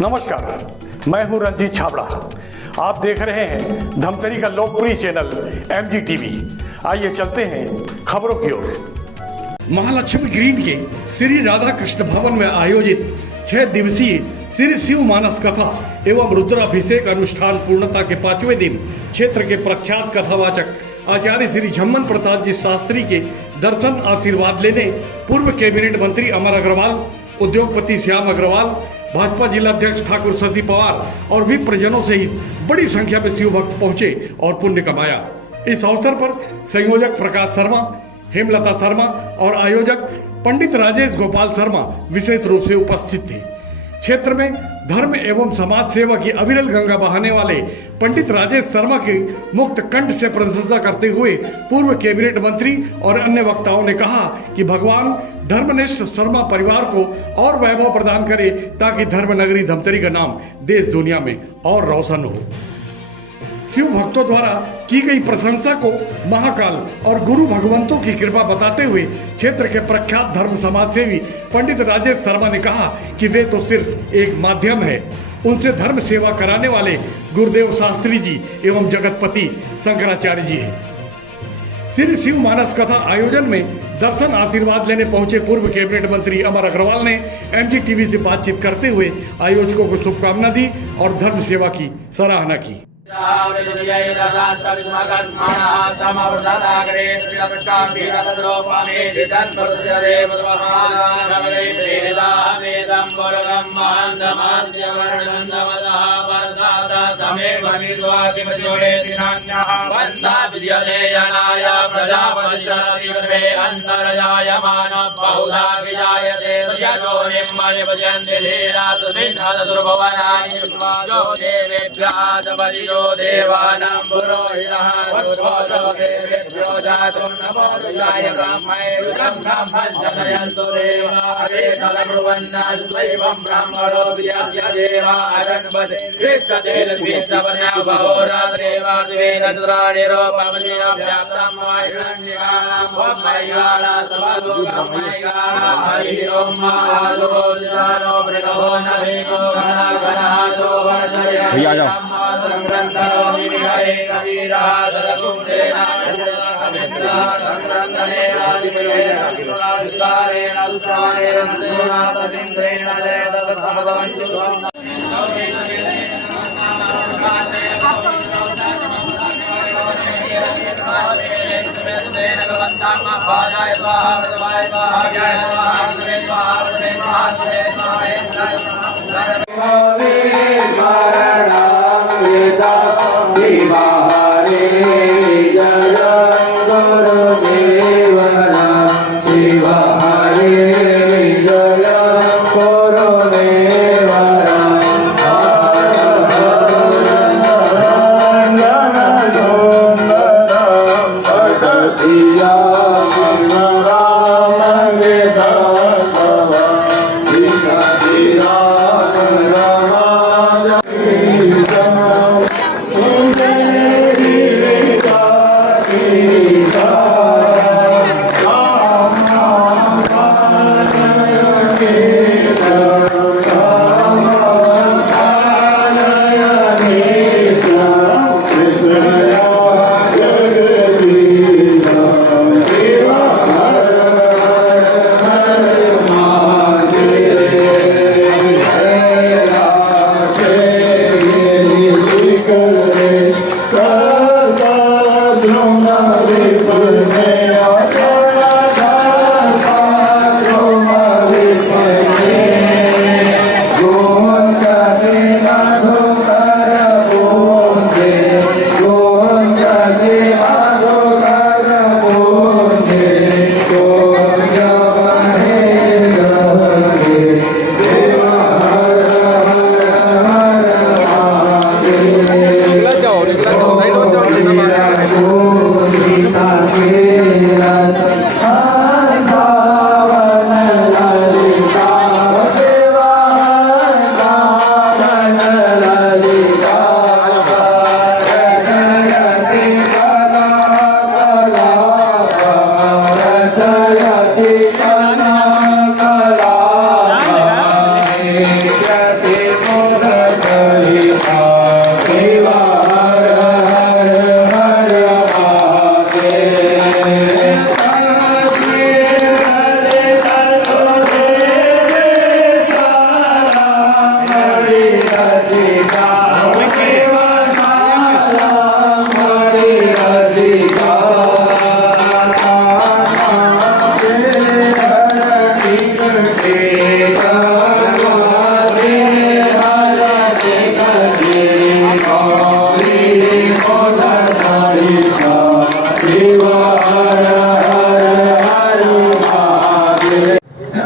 नमस्कार, मैं हूं रंजीत छाबड़ा। आप देख रहे हैं धमतरी का लोकप्रिय चैनल MGTV। आइए चलते हैं खबरों की ओर। महालक्ष्मी ग्रीन के श्री राधा कृष्ण भवन में आयोजित 6 दिवसीय श्री शिव मानस कथा एवं रुद्राभिषेक अनुष्ठान पूर्णता के 5वें दिन क्षेत्र के प्रख्यात कथावाचक आचार्य श्री झम्मन प्रसाद जी शास्त्री के दर्शन आशीर्वाद लेने पूर्व कैबिनेट मंत्री अमर अग्रवाल, उद्योगपति श्याम अग्रवाल, भाजपा जिलाध्यक्ष ठाकुर शशि पवार और भी परिजनों सहित बड़ी संख्या में शिव भक्त पहुंचे और पुण्य कमाया। इस अवसर पर संयोजक प्रकाश शर्मा, हेमलता शर्मा और आयोजक पंडित राजेश गोपाल शर्मा विशेष रूप से उपस्थित थे। क्षेत्र में धर्म एवं समाज सेवा की अविरल गंगा बहाने वाले पंडित राजेश शर्मा के मुक्त कंठ से प्रशंसा करते हुए पूर्व कैबिनेट मंत्री और अन्य वक्ताओं ने कहा कि भगवान धर्मनिष्ठ शर्मा परिवार को और वैभव प्रदान करे ताकि धर्म नगरी धमतरी का नाम देश दुनिया में और रोशन हो। शिव भक्तों द्वारा की गई प्रशंसा को महाकाल और गुरु भगवंतों की कृपा बताते हुए क्षेत्र के प्रख्यात धर्म समाज सेवी पंडित राजेश शर्मा ने कहा कि वे तो सिर्फ एक माध्यम है, उनसे धर्म सेवा कराने वाले गुरुदेव शास्त्री जी एवं जगतपति शंकराचार्य जी हैं। श्री शिव मानस कथा आयोजन में दर्शन आशीर्वाद लेने पहुंचे पूर्व कैबिनेट मंत्री अमर अग्रवाल ने MGTV से बातचीत करते हुए आयोजकों को शुभकामना दी और धर्म सेवा की सराहना की। देवानां पुरोहितः पुरोहितो देवेभ्यो जातुं नमो रुद्राय ब्राह्मणे रुद्रं ब्राह्मणं जनयन्तु देवा हरे तलब्रुवन्नास्वैवं ब्राह्मणो विद्य देवा अरण्वदे कृष्णदेव द्विजवन्या बहुरात्रेवाद्वेन चतुराणिरोपमनिव्याप्तं वायुरण्यकानां वमैगाणा सबलोकमैगाणा हरि ओं महालोजानो मृगो नभेको गणागणातो वनचर्य Ram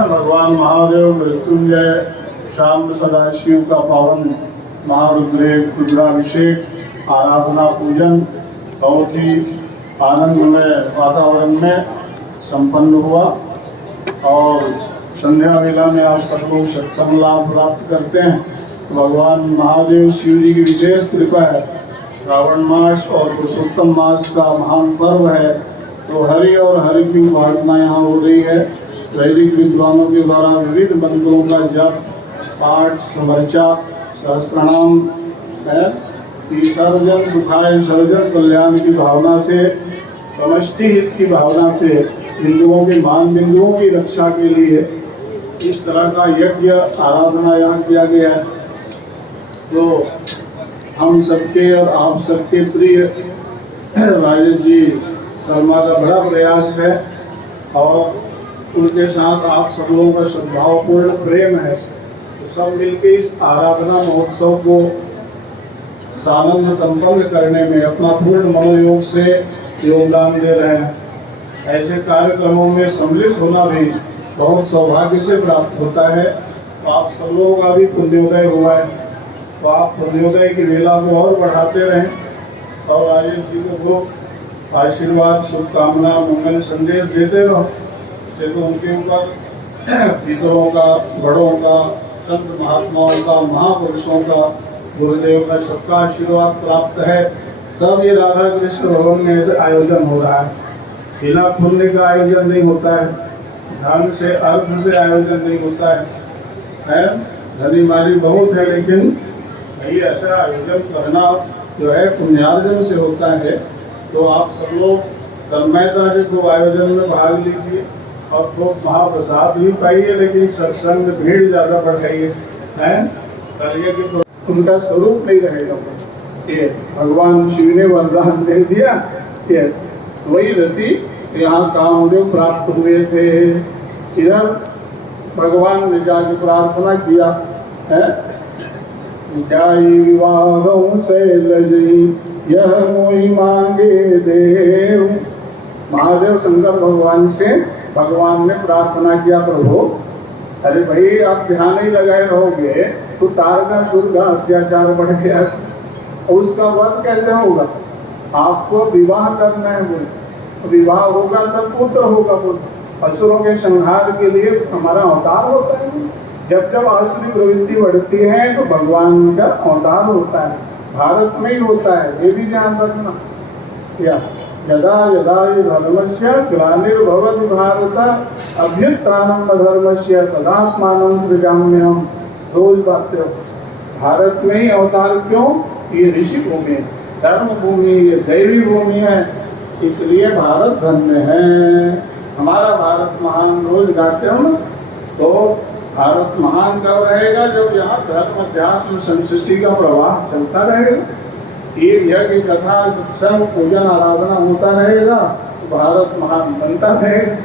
भगवान महादेव मृत्युंजय शाम सदाशिव का पावन महारुद्रेक रुद्राभिषेक आराधना पूजन बहुत ही आनंदमय वातावरण में संपन्न हुआ और संध्या वेला में आप सब लोग सत्संग लाभ प्राप्त करते हैं। भगवान महादेव शिव जी की विशेष कृपा है। श्रावण मास और पुरुषोत्तम मास का महान पर्व है, तो हरि और हरि की उपासना यहाँ हो रही है। वैदिक विद्वानों के द्वारा विविध मंत्रों का जप पाठ समर्चा सहस्त्रनाम है। सर्वजन सुखाय सर्वजन कल्याण की भावना से समष्टि हित की भावना से हिंदुओं के मान बिंदुओं की रक्षा के लिए इस तरह का यज्ञ आराधना यहाँ किया गया है। तो हम सबके और आप सबके प्रिय राजेश जी शर्मा का बड़ा प्रयास है और उनके साथ आप सब लोगों का सद्भावपूर्ण प्रेम है। तो सब मिलकर इस आराधना महोत्सव को सानंद संपन्न करने में अपना पूर्ण मनोयोग से योगदान दे रहे हैं। ऐसे कार्यक्रमों में सम्मिलित होना भी बहुत सौभाग्य से प्राप्त होता है। तो आप सब लोगों का भी पुण्योदय हुआ है, तो आप पुण्योदय की वेला को और बढ़ाते रहें और राजेश जी को आशीर्वाद शुभकामना मंगल संदेश देते रहो। तो उनके ऊपर पितरों का, बड़ों का, संत महात्माओं का, महापुरुषों का, गुरुदेव का सबका आशीर्वाद प्राप्त है। तब ये राधा कृष्ण भवन में ऐसे आयोजन हो रहा है। बिना पुण्य का आयोजन नहीं होता है, धन से अर्थ से आयोजन नहीं होता है। धनी माली बहुत है, लेकिन नहीं ऐसा आयोजन करना जो है पुण्यार्जन से होता है। तो आप सब लोग तन्मयता से खूब आयोजन में भाग लीजिए और खूब महाप्रसाद भी पाइए, लेकिन सत्संग भीड़ ज़्यादा बढ़ाइए हैं। करिए कि तो उनका स्वरूप नहीं रहेगा। ये भगवान शिव ने वरदान दे दिया कि वही रति यहाँ कामदेव प्राप्त हुए थे। इधर भगवान ने जाके प्रार्थना किया है, जाई विवाहों से लजी यह मोई मांगे देव। महादेव शंकर भगवान से भगवान ने प्रार्थना किया, प्रभु अरे भाई आप ध्यान ही लगाए रहोगे तो तारकासुर का अत्याचार बढ़ गया, उसका वध कैसे होगा? आपको विवाह करना है, बोले विवाह होगा तब पुत्र होगा। पुत्र असुरों के संहार के लिए हमारा अवतार होता है। जब जब आसुरी प्रवृत्ति बढ़ती है तो भगवान का अवतार होता है, भारत में ही होता है, ये भी ध्यान रखना। या यदा यदा धर्मस्य ग्लानिर्भवति भारत अभ्युत्थानम् अधर्मस्य तदात्मानं सृजाम्यहम्। रोज बात है, भारत में ही अवतार क्यों? ये ऋषि भूमि है, धर्म भूमि, ये दैवी भूमि है, इसलिए भारत धन्य है। हमारा भारत महान रोज गाते हो ना, तो भारत महान कब रहेगा? जब यहाँ धर्म अध्यात्म संस्कृति का प्रवाह चलता रहेगा, ये यज्ञ कथा सत्संग पूजन आराधना होता रहेगा, तो भारत महान बनता रहेगा।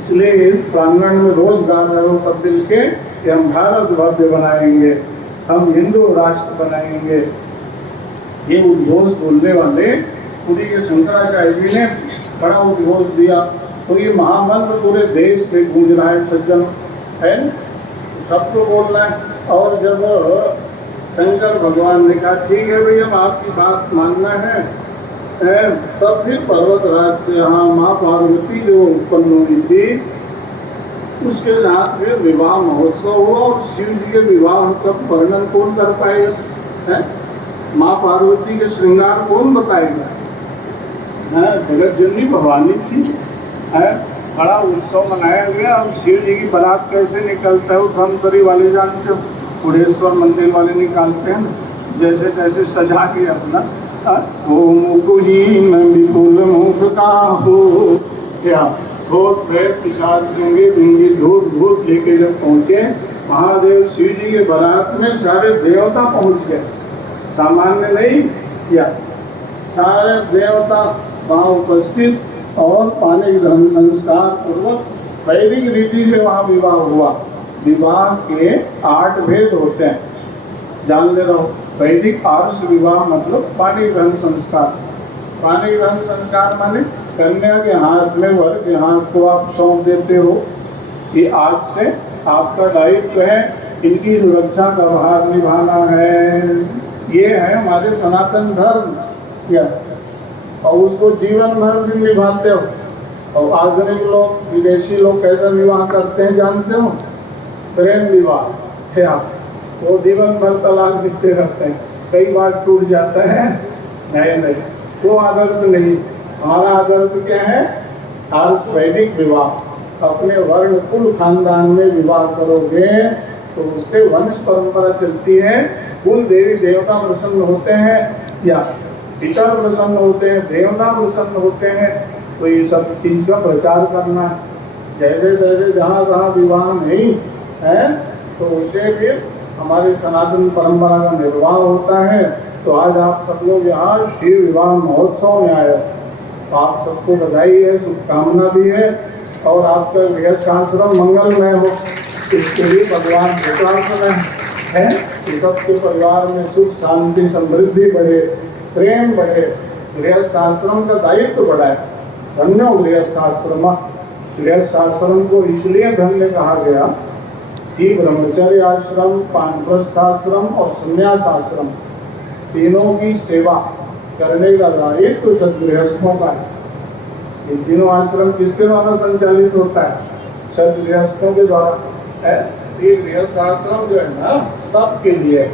इसलिए इस प्रांगण में रोज गा रहे हो सब मिल के कि हम भारत भव्य बनाएंगे, हम हिंदू राष्ट्र बनाएंगे। ये उद्घोष बोलने वाले पुरी के शंकराचार्य जी ने बड़ा उद्घोष दिया, तो ये महामंत्र पूरे देश में गूंज रहा है। सज्जन है, सबको बोलना है। और जब शंकर भगवान ने कहा ठीक है भैया आपकी बात मानना है, तब फिर पर्वतराज से यहाँ माँ पार्वती जो उत्पन्न हुई थी उसके साथ फिर विवाह महोत्सव हुआ। और शिव जी के विवाह का वर्णन कौन कर पाएगा? माँ पार्वती के श्रृंगार कौन बताएगा? जगत जननी भवानी थी, बड़ा उत्सव मनाया गया। और शिव जी की बारात कैसे निकलता है वो धमतरी वाले जानते हो, कुड़ेश्वर मंदिर वाले निकालते हैं ना, जैसे तैसे सजा के अपना हो मुकुहीन विपुल मुख का हो, क्या भूत प्रेत पिशाच गंगे बिंगी धूप धूप लेके जब पहुँचे महादेव शिव जी के बारात में सारे देवता पहुँच गए, सामान्य नहीं किया, सारे देवता वहाँ उपस्थित और पानी धर्म संस्कार पूर्वक वैदिक रीति से वहाँ विवाह हुआ। विवाह के 8 भेद होते हैं, जान ले रहो। वैदिक आर्ष विवाह मतलब पानी धर्म संस्कार। पानी धर्म संस्कार माने कन्या के हाथ में वर के हाथ को आप सौंप देते हो, ये आज से आपका दायित्व है, इनकी सुरक्षा का भार निभाना है। ये है हमारे सनातन धर्म क्या, और उसको जीवन भर भी निभाते हो। और आधुनिक लोग विदेशी लोग कैसा विवाह करते हैं जानते हो? प्रेम विवाह क्या, वो जीवन भर तलाक दिखते रहते हैं, कई बार टूट जाता है। नहीं, वो आदर्श नहीं। हमारा आदर्श क्या है? आर्ष वैदिक विवाह। अपने वर्ण कुल खानदान में विवाह करोगे तो उससे वंश परंपरा चलती है, कुल देवी देवता प्रसन्न होते हैं, या पिता प्रसन्न होते हैं, देवता प्रसन्न होते हैं। तो ये सब चीज का प्रचार करना है। जैसे जैसे जहाँ जहाँ विवाह नहीं है तो उसे भी हमारे सनातन परंपरा का निर्वाह होता है। तो आज आप सब लोग यहाँ शिव विवाह महोत्सव में आए, तो आप सबको बधाई है, शुभकामना भी है, और आपका गृहस्थाश्रम मंगलमय हो, इसके लिए भगवान प्रार्थना है कि सबके परिवार में सुख शांति समृद्धि बढ़े, प्रेम बढ़े, गृहस्थाश्रम का दायित्व बढ़ाए। धन्य गृहस्थाश्रम। गृहस्थाश्रम को इसलिए धन्य कहा गया कि ब्रह्मचर्य आश्रम, वानप्रस्थाश्रम और संन्यास आश्रम तीनों की सेवा करने का दायित्व सदगृहस्थों का है। ये तीनों आश्रम किसके द्वारा संचालित होता है? सदगृहस्थों के द्वारा। ये गृहस्थ आश्रम जो है ना सबके लिए है,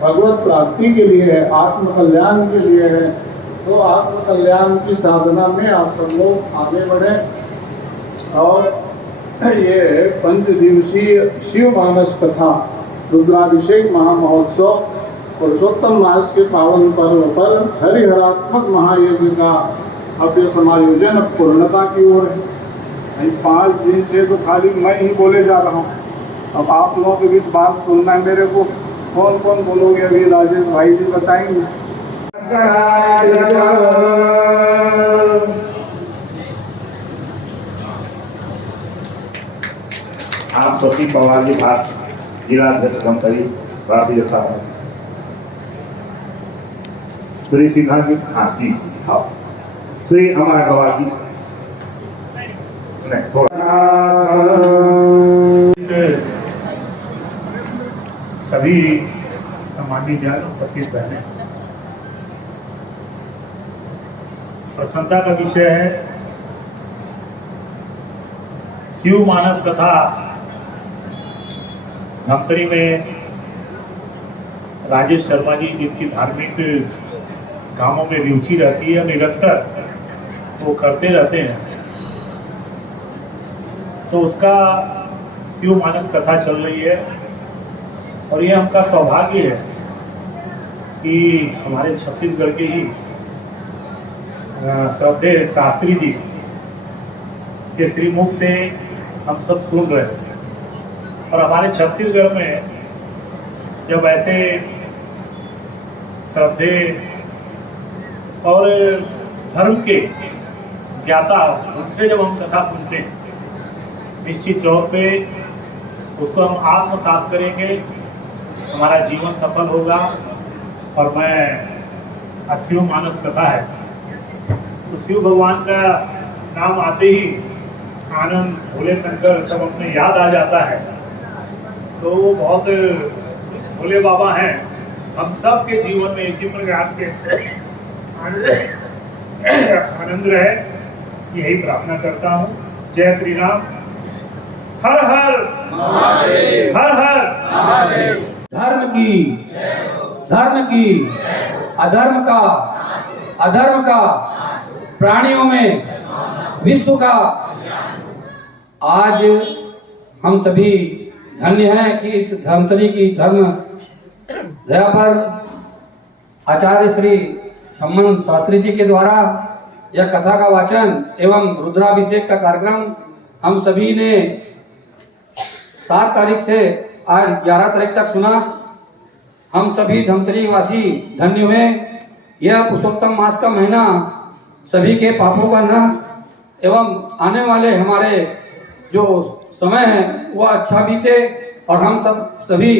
भगवत प्राप्ति के लिए है, आत्म कल्याण के लिए है। तो आत्म कल्याण की साधना में आप सब लोग आगे बढ़े। और ये 5 दिवसीय शिव मानस कथा रुद्राभिषेक महामहोत्सव पुरुषोत्तम मास के पावन पर्व पर हरिहरात्मक महायज्ञ का भव्य समायोजन पूर्णता की ओर है। 5 दिन से तो खाली मैं ही बोले जा रहा हूँ, अब आप लोगों की भी बात सुनना है मेरे को। कौन कौन बोलोगे अभी? राजेश भाई जी बताएंगे। आप सती पवार जी बात जिला अध्यक्ष धमतरी भारतीय जनता पार्टी। श्री सिन्हा जी, हाँ जी हाँ, श्री अमर अग्रवाल जी सभी सामान्य जन उपस्थित बहने, प्रसन्नता का विषय है शिव मानस कथा। धमतरी में राजेश शर्मा जी, जिनकी धार्मिक कामों में रुचि रहती है, निरंतर वो करते रहते हैं, तो उसका शिव मानस कथा चल रही है। और ये हमका सौभाग्य है कि हमारे छत्तीसगढ़ के ही श्रद्धेय शास्त्री जी के श्रीमुख से हम सब सुन रहे हैं। और हमारे छत्तीसगढ़ में जब ऐसे श्रद्धेय और धर्म के ज्ञाता उनसे जब हम कथा सुनते हैं, निश्चित तौर पे उसको हम आत्मसात करेंगे, हमारा जीवन सफल होगा। और मैं शिव मानस कथा है तो शिव भगवान का नाम आते ही आनंद, भोले शंकर सब अपने याद आ जाता है। तो वो बहुत भोले बाबा हैं। हम सब के जीवन में इसी प्रकार से आनंद रहे, यही प्रार्थना करता हूँ। जय श्री राम। हर हर महादेव, हर हर महादेव। धर्म की अधर्म का प्राणियों में विश्व का। आज हम सभी धन्य है कि इस धर्मतरी की धर्म दया पर आचार्य श्री सम्मन शास्त्री जी के द्वारा यह कथा का वाचन एवं रुद्राभिषेक का कार्यक्रम हम सभी ने 7 तारीख से आज 11 तारीख तक सुना। हम सभी धमतरी वासी धन्य हुए। यह पुरुषोत्तम मास का महीना सभी के पापों का नाश एवं आने वाले हमारे जो समय है वह अच्छा बीते और हम सभी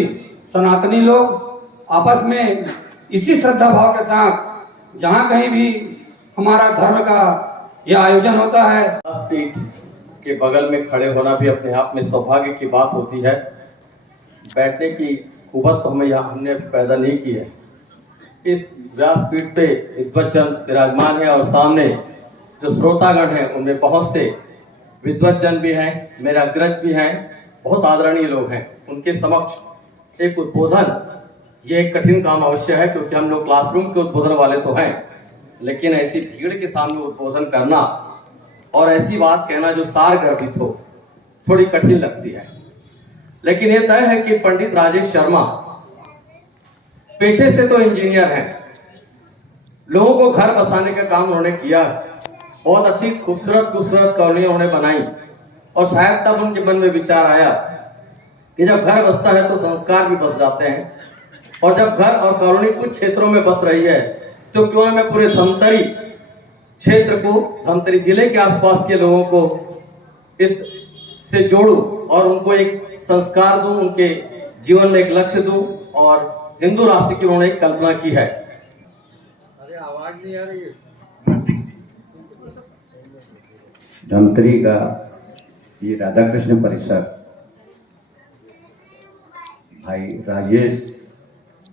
सनातनी लोग आपस में इसी श्रद्धा भाव के साथ जहाँ कहीं भी हमारा धर्म का यह आयोजन होता है, पीठ के बगल में खड़े होना भी अपने आप में सौभाग्य की बात होती है। बैठने की कुवत तो हमने पैदा नहीं की है। इस व्यासपीठ पे विद्वज्जन विराजमान है और सामने जो श्रोतागण हैं उनमें बहुत से विद्वज्जन भी हैं, मेरे अग्रज भी हैं, बहुत आदरणीय लोग हैं। उनके समक्ष एक उद्बोधन ये एक कठिन काम अवश्य है, क्योंकि हम लोग क्लासरूम के उद्बोधन वाले तो हैं, लेकिन ऐसी भीड़ के सामने उद्बोधन करना और ऐसी बात कहना जो सार गर्भित हो थोड़ी कठिन लगती है। लेकिन ये तय है कि पंडित राजेश शर्मा पेशे से तो इंजीनियर हैं, लोगों को घर बसाने का काम उन्होंने किया। बहुत अच्छी खूबसूरत कॉलोनी उन्होंने बनाई और शायद तब उनके मन में विचार आया कि जब घर बसता है तो संस्कार भी बस जाते हैं, और जब घर और कॉलोनी कुछ क्षेत्रों में बस रही है तो क्यों ना मैं पूरे धमतरी क्षेत्र को, धमतरी जिले के आसपास के लोगों को इस से जोड़ूं और उनको एक संस्कार दूं, उनके जीवन में एक लक्ष्य दूं। और हिंदू राष्ट्र की उन्होंने एक कल्पना की है। अरे आवाज नहीं आ रही है। धमतरी का ये राधा कृष्ण परिसर भाई राजेश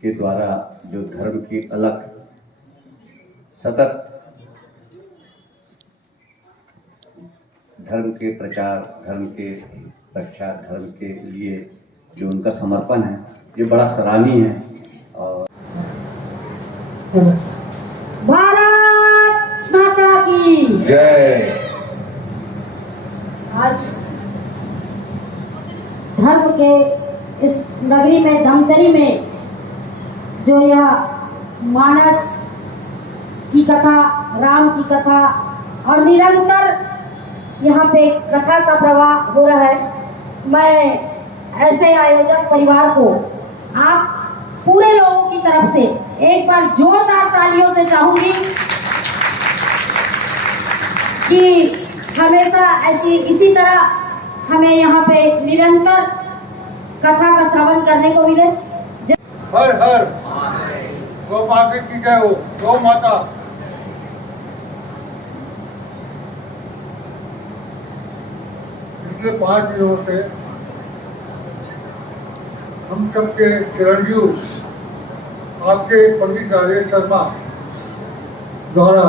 के द्वारा जो धर्म की अलग सतत धर्म के प्रचार, धर्म के रक्षा, धर्म के लिए जो उनका समर्पण है ये बड़ा सराहनीय है। और भारत माता की जय। आज धर्म के इस नगरी में, धमतरी में, जो यह मानस की कथा, राम की कथा और निरंतर यहाँ पे कथा का प्रवाह हो रहा है। मैं ऐसे आयोजक परिवार को आप पूरे लोगों की तरफ से एक बार जोरदार तालियों से चाहूंगी कि हमेशा इसी तरह हमें यहाँ पे निरंतर कथा का श्रवण करने को मिले। हर हर गौ माता की जय हो। गौ माता पिछले 5 दिनों से हम सबके चिरंजीव आपके पंडित राजेश शर्मा द्वारा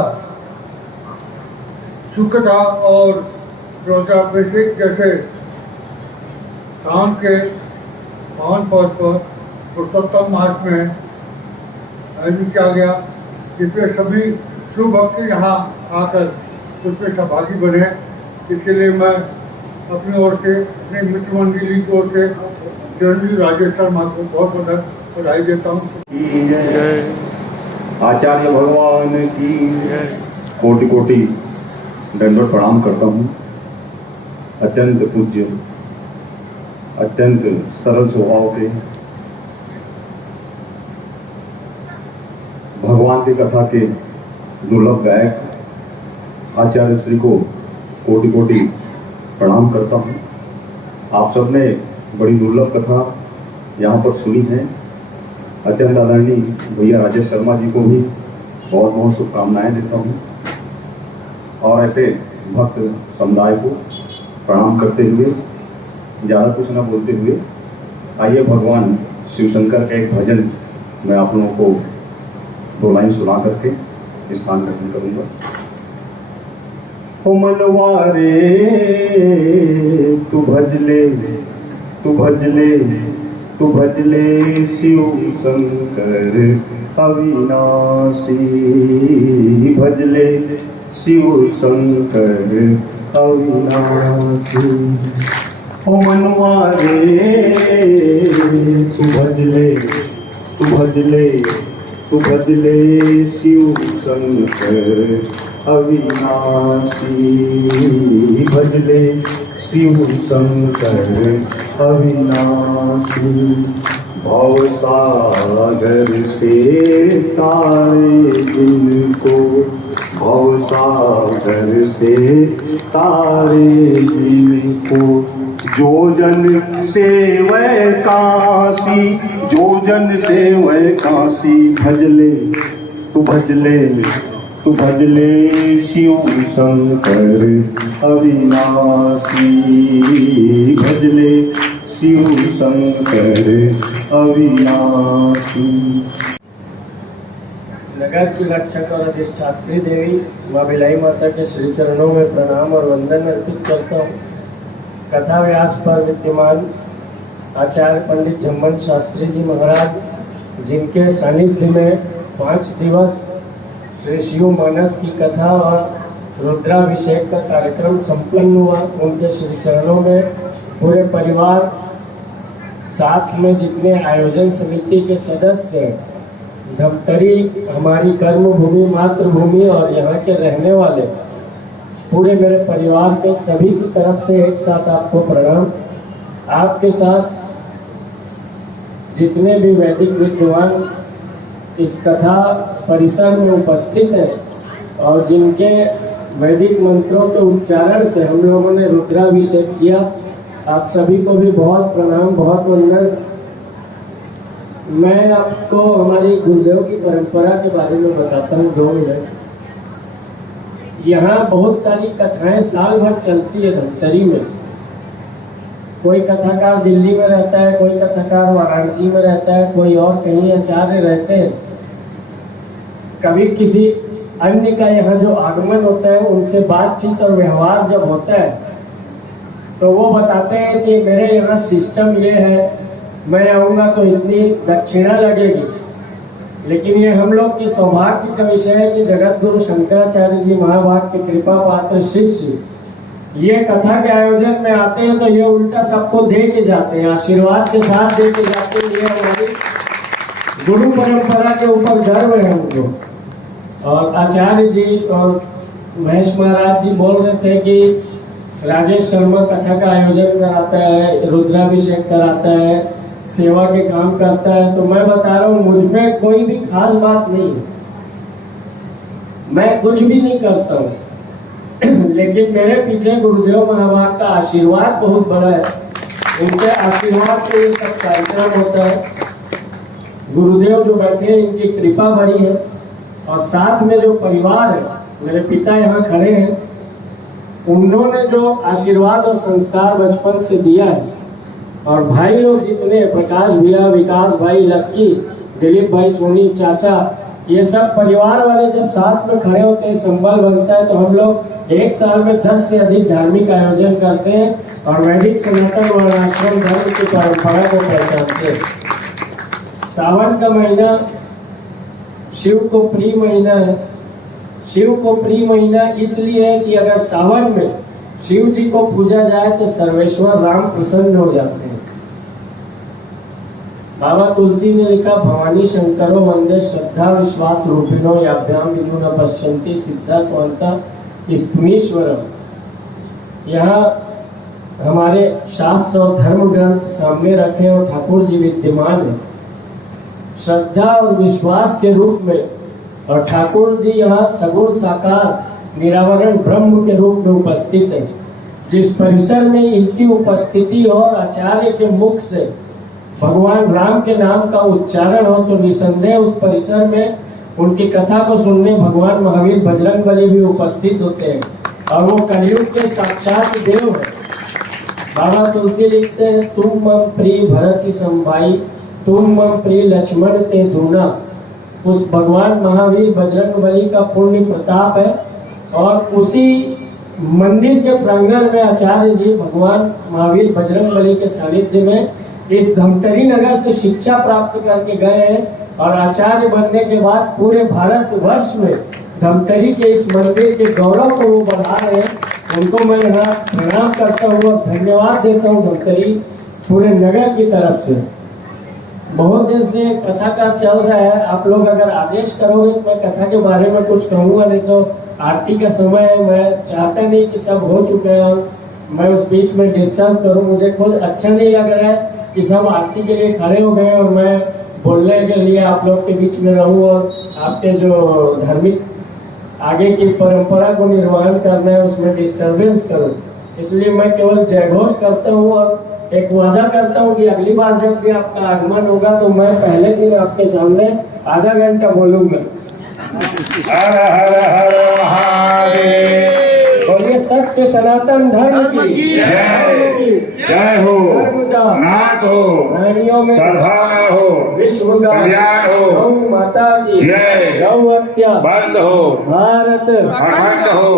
सुकथा और रुद्राभिषेक जैसे काम के पावन पद पर पुरुषोत्तम मास में आयोजित किया गया, जिसमें सभी शुभ भक्त यहाँ आकर उसमें सहभागी बने। इसके लिए मैं अपनी ओर से, अपने मित्र मंडली की ओर से चिरंजीव राजेश शर्मा को बहुत बहुत बधाई देता हूँ। आचार्य भगवान की कोटि कोटि दंडवत प्रणाम करता हूँ। अत्यंत पूज्य, अत्यंत सरल स्वभाव के भगवान की कथा के दुर्लभ गायक आचार्य श्री को कोटि कोटि प्रणाम करता हूँ। आप सबने बड़ी दुर्लभ कथा यहाँ पर सुनी है। अत्यंत आदरणीय भैया राजेश शर्मा जी को भी बहुत बहुत शुभकामनाएं देता हूँ और ऐसे भक्त समुदाय को प्रणाम करते हुए, ज़्यादा कुछ न बोलते हुए, आइए भगवान शिव शंकर का एक भजन मैं आप लोगों को 2 लाइन सुना करके स्थान ग्रहण करूँगा। हो मनवारे तू भजले, तू भजले, तू भजले शिव शंकर अविनाशी, भजले शिव शंकर अविनाशी। ओ मनवा रे तू भजले तू भजले तू भजले शिव शंकर अविनाशी भजले शिव शंकर अविनाशी भव सागर से तारे जिनको भव सागर से तारे जिनको जो जन से वह काशी जो जन से वह काशी भजले तू भजले तू भजले शिव शंकर अविनाशी भजले शिव शंकर अविनाशी। नगर की रक्षक और अधिष्ठात्री देवी माँ भिलाई माता के श्री चरणों में प्रणाम और वंदन अर्पित करता हूँ। कथा व्यास पर विद्यमान आचार्य पंडित झम्मन शास्त्री जी महाराज, जिनके सानिध्य में 5 दिवस श्री शिव मानस की कथा और रुद्राभिषेक का कार्यक्रम संपन्न हुआ, उनके श्री चरणों में पूरे परिवार, साथ में जितने आयोजन समिति के सदस्य, धमतरी हमारी कर्म भूमि मातृभूमि और यहाँ के रहने वाले पूरे मेरे परिवार के सभी की तरफ से एक साथ आपको प्रणाम। आपके साथ जितने भी वैदिक विद्वान इस कथा परिसर में उपस्थित हैं और जिनके वैदिक मंत्रों के उच्चारण से हम लोगों ने रुद्राभिषेक किया, आप सभी को भी बहुत प्रणाम, बहुत वंदन। मैं आपको हमारी गुरुदेव की परंपरा के बारे में बताता हूँ 2 मिनट। यहाँ बहुत सारी कथाएं साल भर चलती है धमतरी में। कोई कथाकार दिल्ली में रहता है, कोई कथाकार वाराणसी में रहता है, कोई और कहीं आचार्य रहते हैं। कभी किसी अन्य का यहाँ जो आगमन होता है उनसे बातचीत और व्यवहार जब होता है तो वो बताते हैं कि मेरे यहाँ सिस्टम ये है, मैं आऊँगा तो इतनी दक्षिणा लगेगी। लेकिन ये हम लोग की सौभाग्य का विषय है कि जगत गुरु शंकराचार्य जी महाभाग के कृपा पात्र शिष्य ये कथा के आयोजन में आते हैं तो ये उल्टा सबको दे के जाते हैं, आशीर्वाद के साथ दे के जाते हैं। ये हमारी गुरु परंपरा के ऊपर गर्व है हमको। और आचार्य जी और महेश महाराज जी बोल रहे थे कि राजेश शर्मा कथा का आयोजन कराता है, रुद्राभिषेक कराता है, सेवा के काम करता है। तो मैं बता रहा हूँ मुझ में कोई भी खास बात नहीं है, मैं कुछ भी नहीं करता हूँ लेकिन मेरे पीछे गुरुदेव महाभाग का आशीर्वाद बहुत बड़ा है। उनके आशीर्वाद से ये सब कार्यक्रम होता है। गुरुदेव जो बैठे हैं इनकी कृपा बड़ी है और साथ में जो परिवार है, मेरे पिता यहाँ खड़े हैं, उन्होंने जो आशीर्वाद और संस्कार बचपन से दिया है और भाई लोग जितने, प्रकाश भैया, विकास भाई, लक्की, दिलीप भाई, सोनी चाचा, ये सब परिवार वाले जब साथ में खड़े होते हैं, संबल बनता है। तो हम लोग एक साल में 10 से अधिक धार्मिक आयोजन करते हैं और वैदिक सनातन वर्णाश्रम धर्म की परंपरा को पहचानते हैं। सावन का महीना शिव को प्रिय महीना है। शिव को प्रिय महीना इसलिए है कि अगर सावन में शिव जी को पूजा जाए तो सर्वेश्वर राम प्रसन्न हो जाते हैं। बाबा तुलसी ने लिखा, भवानी शंकरो वंदे श्रद्धा विश्वास रूपिणो याभ्याम विनु न पश्यन्ति सिद्धा स्वांता स्तुमीश्वरम। यहाँ हमारे शास्त्र और धर्म ग्रंथ सामने रखे और ठाकुर जी विद्यमान है श्रद्धा और विश्वास के रूप में, और ठाकुर जी यहाँ सगुण साकार निरावरण ब्रह्म के रूप में उपस्थित है। जिस परिसर में इनकी उपस्थिति और आचार्य के मुख से भगवान राम के नाम का उच्चारण हो तो निसंदेह उस परिसर में उनकी कथा को सुनने भगवान महावीर बजरंगबली भी उपस्थित होते हैं और वो कलयुग के साक्षात देव है। बाबा तुलसी लिखते हैं, तुम मम प्रिय भरत संभाई, तुम मम प्रिय लक्ष्मण ते दूना। उस भगवान महावीर बजरंगबली का पुण्य प्रताप है और उसी मंदिर के प्रांगण में आचार्य जी भगवान महावीर बजरंगबली के सानिध्य में इस धमतरी नगर से शिक्षा प्राप्त करके गए हैं और आचार्य बनने के बाद पूरे भारत वर्ष में धमतरी के इस मंदिर के गौरव को वो बढ़ा रहे हैं। उनको मैं यहाँ प्रणाम करता हूँ और धन्यवाद देता हूँ धमतरी पूरे नगर की तरफ से। बहुत दिन से कथा का चल रहा है, आप लोग अगर आदेश करोगे तो मैं कथा के बारे में कुछ कहूँगा, नहीं तो आरती का समय है। मैं चाहता नहीं कि सब हो चुके हैं, मैं उस बीच में डिस्टर्ब करूँ। मुझे खुद अच्छा नहीं लग रहा है कि सब आरती के लिए खड़े हो गए और मैं बोलने के लिए आप लोग के बीच में रहूँ और आपके जो धार्मिक आगे की परंपरा को निर्वहन करना है उसमें डिस्टर्बेंस करूँ। इसलिए मैं केवल जयघोष करता हूँ और एक वादा करता हूँ कि अगली बार जब भी आपका आगमन होगा तो मैं पहले दिन आपके सामने आधा घंटा बोलूंगा। हर हर हर महादेव। बोलिए सत्य सनातन धर्म की जय हो, धर्म का नाश हो, प्राणियों में सद्भावना हो, विश्व का कल्याण हो, गौ माता की जय, गौ हत्या बंद हो, भारत अखंड हो।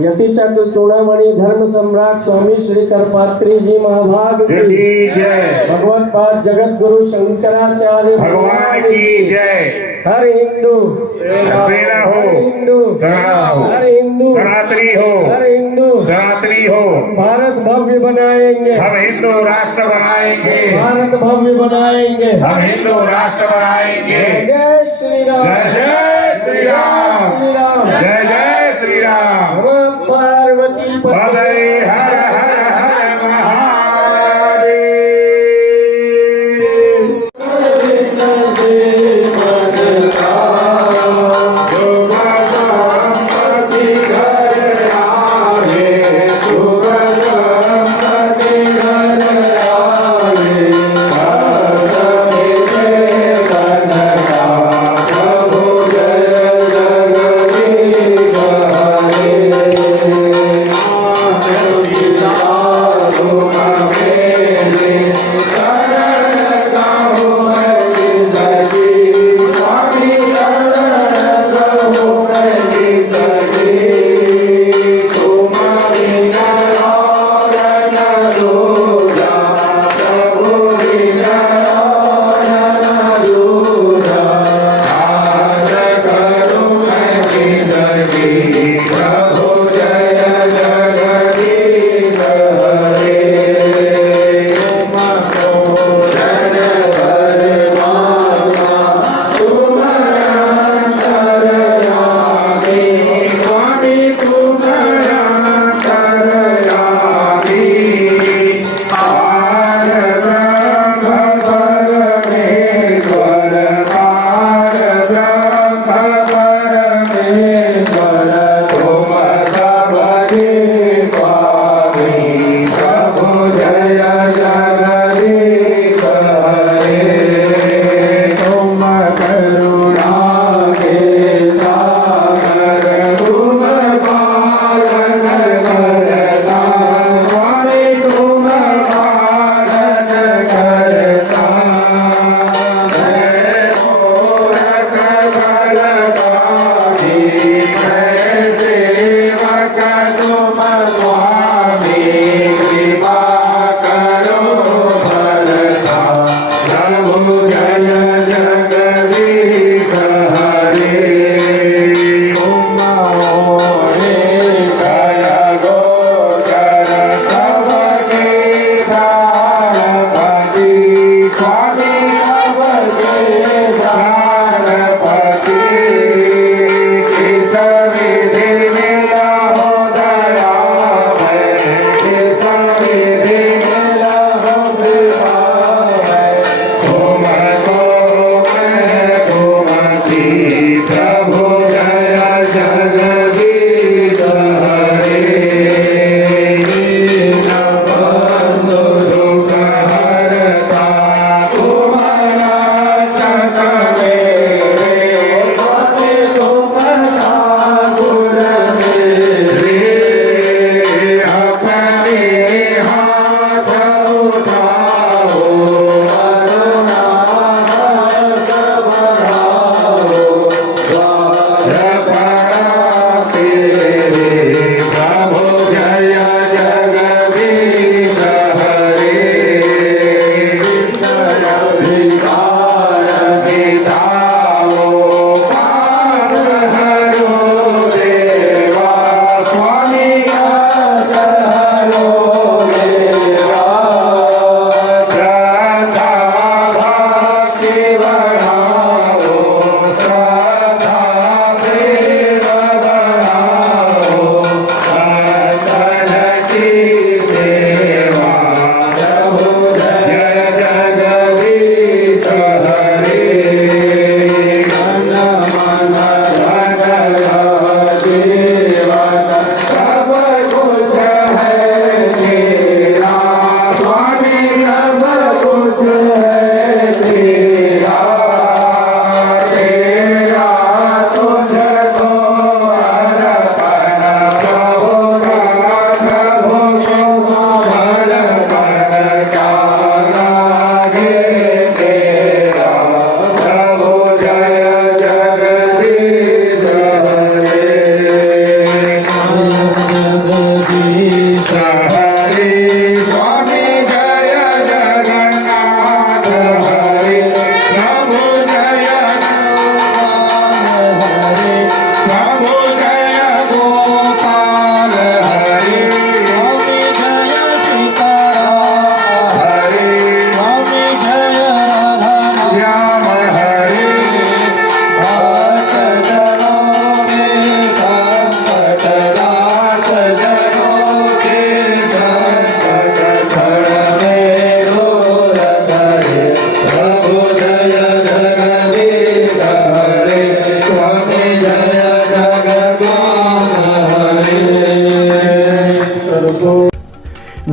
यति चक्र चूड़ामणि धर्म सम्राट स्वामी श्री करपात्री जी महाभाग की जय, भगवत पाद जगत गुरु शंकराचार्य भगवान की जय। हर हिंदू सेना हो, हिंदू शरणा हो, हर हिंदू सनातनी हो, हर हिंदू सनातनी हो। भारत भव्य बनाएंगे, हम हिंदू राष्ट्र बनाएंगे, भारत भव्य बनाएंगे, हम हिंदू राष्ट्र बनाएंगे। जय श्री राम, जय जय श्री राम, श्री राम, जय जय श्री राम। पार्वती पते हर हर हर महादेव।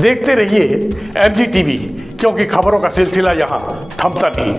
देखते रहिए MG TV, क्योंकि खबरों का सिलसिला यहाँ थमता नहीं।